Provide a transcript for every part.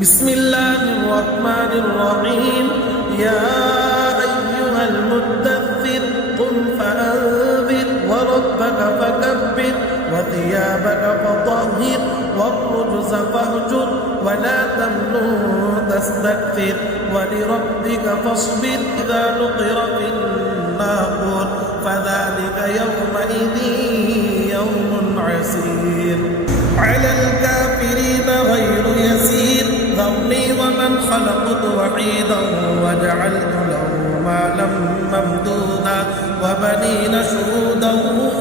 بسم الله الرحمن الرحيم يا أيها المدثر قم فأنذر وربك فكبر وثيابك فطهر والرجز فاهجر ولا تمنن تستكثر ولربك فاصبر إذا نقر في الناقور فذلك يومئذ يوم عسير على الكافرين غير يسير ذرني ومن خلقت وحيدا وجعلت له مالا ممدودا وبنين شهودا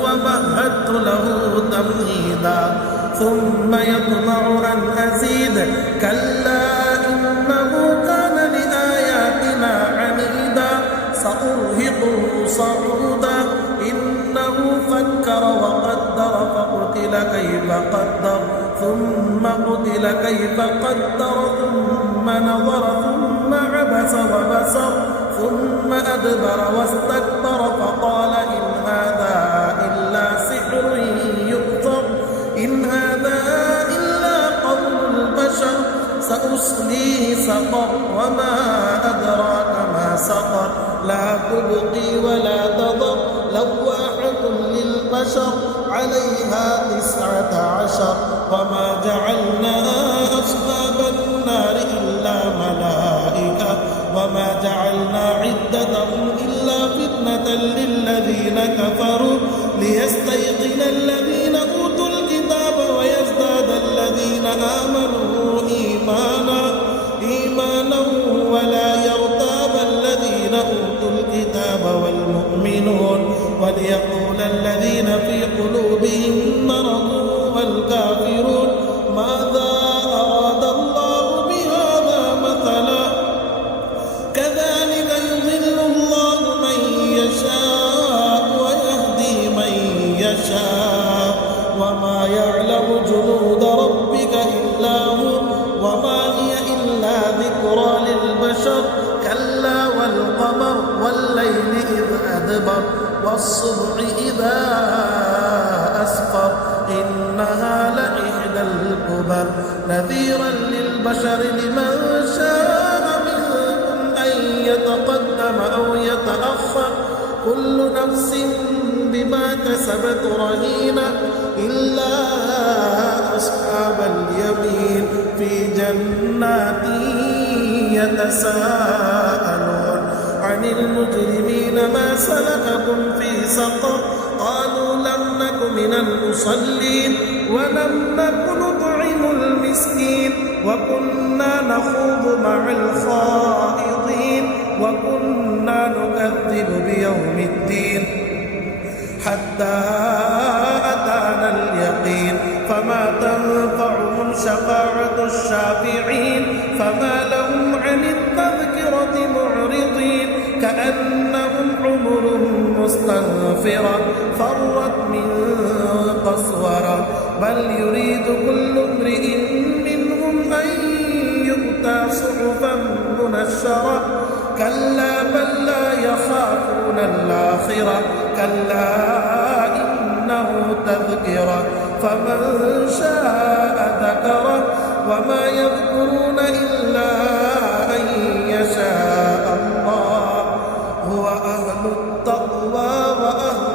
ومهدت له تمهيدا ثم يطمع أن أزيد كلا إنه كان لآياتنا عنيدا سأرهقه صعودا إنه فكر وقدر فقتل كيف قدر ثم قتل كيف قدر ثم نظر ثم عبس وبسر ثم أدبر واستكبر فقال إن هذا إلا سحر يؤثر إن هذا إلا قول البشر سأصليه سقر وما أدراك ما سقر لا تبقي ولا تضر لواحة للبشر عليها 19 وما جعلنا أصحاب النار إلا ملائكة وما جعلنا عدتهم إلا فتنة للذين كفروا ليستيقن الذين أوتوا الكتاب ويزداد الذين آمنوا إيمانا ولا يرتاب الذين أوتوا الكتاب والمؤمنون وليقول الذين في قلوبهم مرض والكافرون ماذا أراد الله بهذا مثلا كذلك يضل الله من يشاء ويهدي من يشاء وما يعلم جنود ربك إلا هو وما هي إلا ذكرى للبشر كلا والقمر والليل إذ أدبر والصبح إذا أسفر إنها لإحدى الكبر نذيرا للبشر لمن شاء منكم أن يتقدم أو يتأخر كل نفس بما كسبت رهينة إلا أصحاب اليمين في جنات يتساءلون عن المجرمين ما سلككم في سقر قالوا لم نك من المصلين ولم نك نطعم المسكين وكنا نخوض مع الخائضين وكنا نكذب بيوم الدين حتى أتانا اليقين فما تنفعهم شفاعة الشافعين فما لهم عن التذكرة معرضين كأنهم حمر مستنفرة فرت من قسورة بل يريد كل امرئ منهم أن يؤتى صحفا منشرة كلا بل لا يخافون الآخرة كلا إنه تذكرة فمن شاء ذكره وما يذكرون إلا أن يشاء الله هو أهل التقوى وأهل